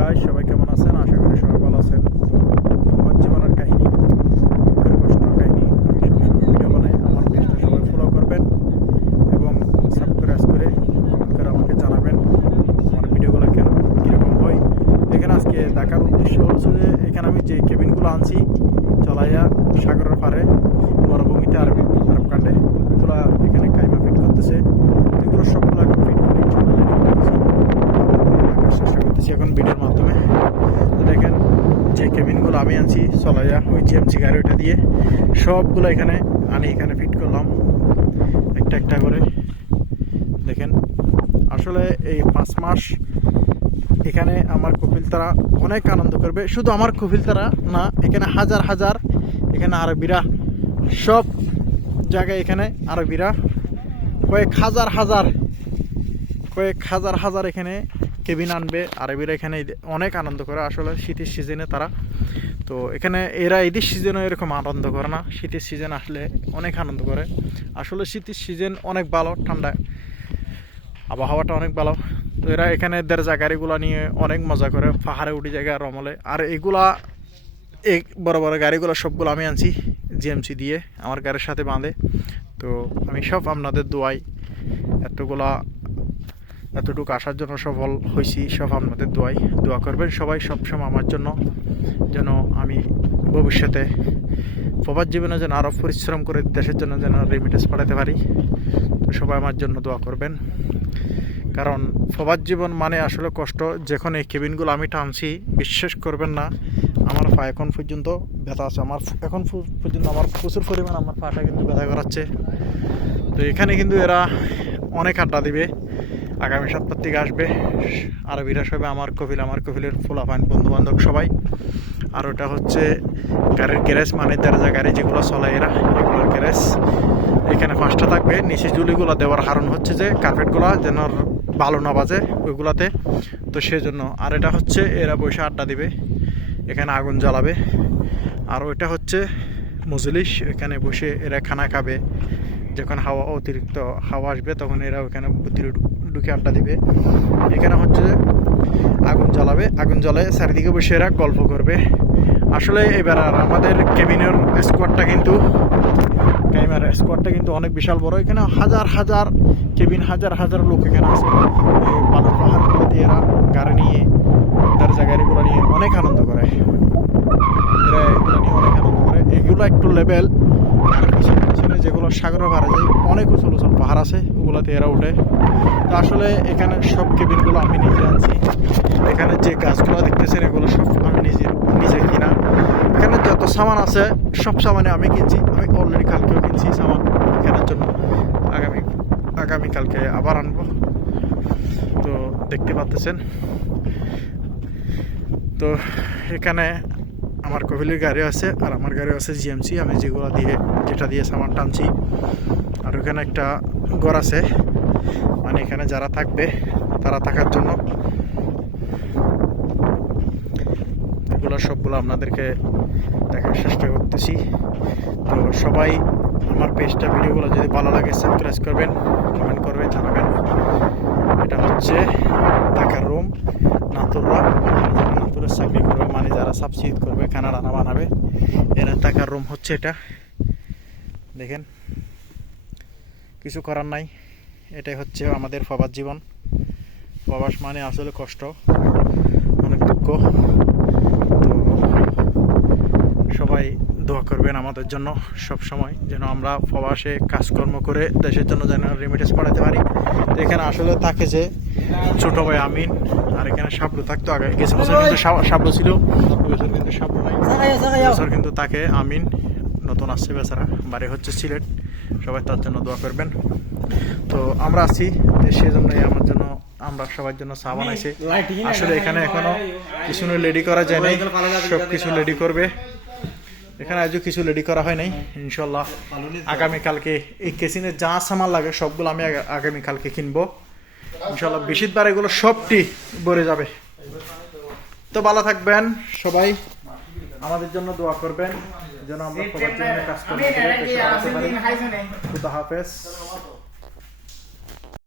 Guys, সবাই কেমন আছেন? আশা করি সবাই ভালো আছেন। আমার জীবনের কাহিনী, দুঃখের কষ্টের কাহিনী আমি সবসময় ভিডিও বানাই। আমার পেজটা সবাই ফলো করবেন এবং সাবস্ক্রাইব করে কমেন্ট করে আমাকে জানাবেন আমার ভিডিওগুলো কীরকম হয়। এখানে আজকে দেখার উদ্দেশ্য হচ্ছে যে এখানে আমি যে কেবিনগুলো আনছি চলাইয়া সাগরের পাড়ে মরুভূমিতে আরব কাণ্ডে, ওইগুলো এখানে কাইমা ফিট করতেছে। এগুলো সবগুলো এখন ফিট করে চেষ্টা করতেছি এখন ভিডিওর মাধ্যমে। তো দেখেন যে কেবিনগুলো আমি আনছি চলাইয়া ওই জিএমসি গাড়ি ওইটা দিয়ে সবগুলো এখানে এখানে ফিট করলাম একটা একটা করে। দেখেন আসলে এই 5 মাস এখানে আমার কপিলতারা অনেক আনন্দ করবে। শুধু আমার কপিলতারা না, এখানে হাজার হাজার এখানে আরবিরা, সব জায়গায় এখানে আরবিরা কয়েক হাজার হাজার এখানে কেবিন আনবে। আরবিরা এখানে অনেক আনন্দ করে আসলে শীতের সিজনে তারা। তো এখানে এরা ঈদের সিজনে এরকম আনন্দ করে না, শীতের সিজন আসলে অনেক আনন্দ করে। আসলে শীতের সিজন অনেক ভালো, ঠান্ডা আবহাওয়াটা অনেক ভালো। তো এরা এখানে দেড়জা গাড়িগুলো নিয়ে অনেক মজা করে, পাহাড়ে উঠে জায়গা রমলে। আর এগুলা এই বড় বড় গাড়িগুলো সবগুলো আমি আনছি জিএমসি দিয়ে, আমার গাড়ির সাথে বাঁধে। তো আমি সব আপনাদের দোয়াই এতটুকু আসার জন্য সফল হয়েছি, সব আপনাদের দোয়া করবেন সবাই সবসময় আমার জন্য, যেন আমি ভবিষ্যতে প্রবাস জীবনে যেন আরও পরিশ্রম করে দেশের জন্য যেন রেমিটেন্স পাঠাতে পারি। তো সবাই আমার জন্য দোয়া করবেন, কারণ প্রবাস জীবন মানে আসলে কষ্ট। যখন এই কেবিনগুলো আমি টানছি বিশ্বাস করবেন না, আমার পা এখন পর্যন্ত ব্যথা আছে। আমার এখন পর্যন্ত আমার প্রচুর পরিমাণ আমার পাটা কিন্তু ব্যথা করাচ্ছে। তো এখানে কিন্তু এরা অনেক আড্ডা দিবে, আগামী সপ্তাহ থেকে আসবে আরবিরা সবাই, আমার কপিলের ফোলাফাইন বন্ধুবান্ধব সবাই। আর ওটা হচ্ছে গাড়ির গ্যারেজ, মানে দেড়জা গাড়ি যেগুলো চলায় এরা, এগুলোর গ্যারেজ এখানে 5টা থাকবে। নিচে জুলিগুলো দেওয়ার কারণ হচ্ছে যে কার্পেটগুলো যেন ভালো না বাজে ওইগুলাতে, তো সেজন্য। আর এটা হচ্ছে এরা বসে আড্ডা দিবে, এখানে আগুন জ্বালাবে। আর ওইটা হচ্ছে মজলিস, এখানে বসে এরা খানা খাবে। যখন অতিরিক্ত হাওয়া আসবে তখন এরা ওখানে ঢুকে আড্ডা দিবে। এখানে হচ্ছে আগুন জ্বালায় চারিদিকে বসে এরা গল্প করবে। আসলে এবার আর আমাদের কেবিনের স্কোয়াডটা কিন্তু অনেক বিশাল বড়। এখানে হাজার হাজার কেবিন, হাজার হাজার লোক এখানে আছে। বালুর পাহাড়গুলো দিয়ে এরা গাড়ি নিয়ে, দরজা গাড়িগুলো নিয়ে অনেক আনন্দ করে। এরা এগুলো নিয়ে অনেক আনন্দ করে। এগুলো একটু লেভেল, আর পিছনে যেগুলো সাগরের পাড়ে যায় অনেক উঁচু পাহাড় আছে, ওগুলোতে এরা ওঠে। তো আসলে এখানে সব কেবিনগুলো আমি নিজে আনছি। এখানে যে গাছগুলো দেখতেছেন এগুলো সব আমি নিজে কিনা। এখানে যত সামান আছে সব সামানে আমি কিনছি। আমি অলরেডি কালকেও কিনছি সামান এখানের জন্য, আগামীকালকে আবার আনবো। তো দেখতে পাচ্ছেন, তো এখানে আমার কপিলের গাড়ি আছে আর আমার গাড়ি আছে জিএমসি, আমি যেটা দিয়ে সামান টানছি। আর ওখানে একটা ঘর আছে, মানে এখানে যারা থাকবে তারা থাকার জন্য। এগুলো সবগুলো আপনাদেরকে দেখার চেষ্টা করতেছি। তো সবাই আমার পেজটা, ভিডিওগুলো যদি ভালো লাগে সাবস্ক্রাইব করবেন, কমেন্ট করবেন, জানাবেন। এটা হচ্ছে ঢাকার রুম, নাতুরের চাকরি করবে, মানে যারা সাবসিড করবে, খানা রান্না বানাবে, এরা থাকার রুম হচ্ছে এটা। দেখেন, কিছু করার নাই, এটাই হচ্ছে আমাদের প্রবাস জীবন। প্রবাস মানে আসলে কষ্ট, অনেক দুঃখ। তো সবাই দোয়া করবেন আমাদের জন্য সব সময়, যেন আমরা প্রবাসে কাজকর্ম করে দেশের জন্য যেন রেমিটেন্স পাঠাতে পারি। তো এখানে আসলে থাকে যে ছোট ভাই আমিন, আর এখানে সাবলু থাকতো আগে। গেছে বছর কিন্তু সাবলু ছিল, এবছর কিন্তু সাবলু নাই। এবছর কিন্তু তাকে আমিন নতুন আসছে বেচারা, বাড়ি হচ্ছে সিলেট। সবাই তার জন্য দোয়া করবেন। তো আমরা আছি, সেজন্যই আমরা সবার জন্য চা বানাইছি। আসলে এখানে এখনো কিছু রেডি করা যায় নাই, সব কিছু রেডি করবে। এখানে আজও কিছু রেডি করা হয় নাই। ইনশাল্লাহ আগামীকালকে এই কেসিনের যা সামান লাগে সবগুলো আমি আগামীকালকে কিনবো ইনশাল্লাহ। বেশিরভাগ এগুলো সবটি ভরে যাবে। তো ভালো থাকবেন সবাই, আমাদের জন্য দোয়া করবেন যেন আমরা সবার জীবনে কাজ করতে পারি। খুদা হাফেজ।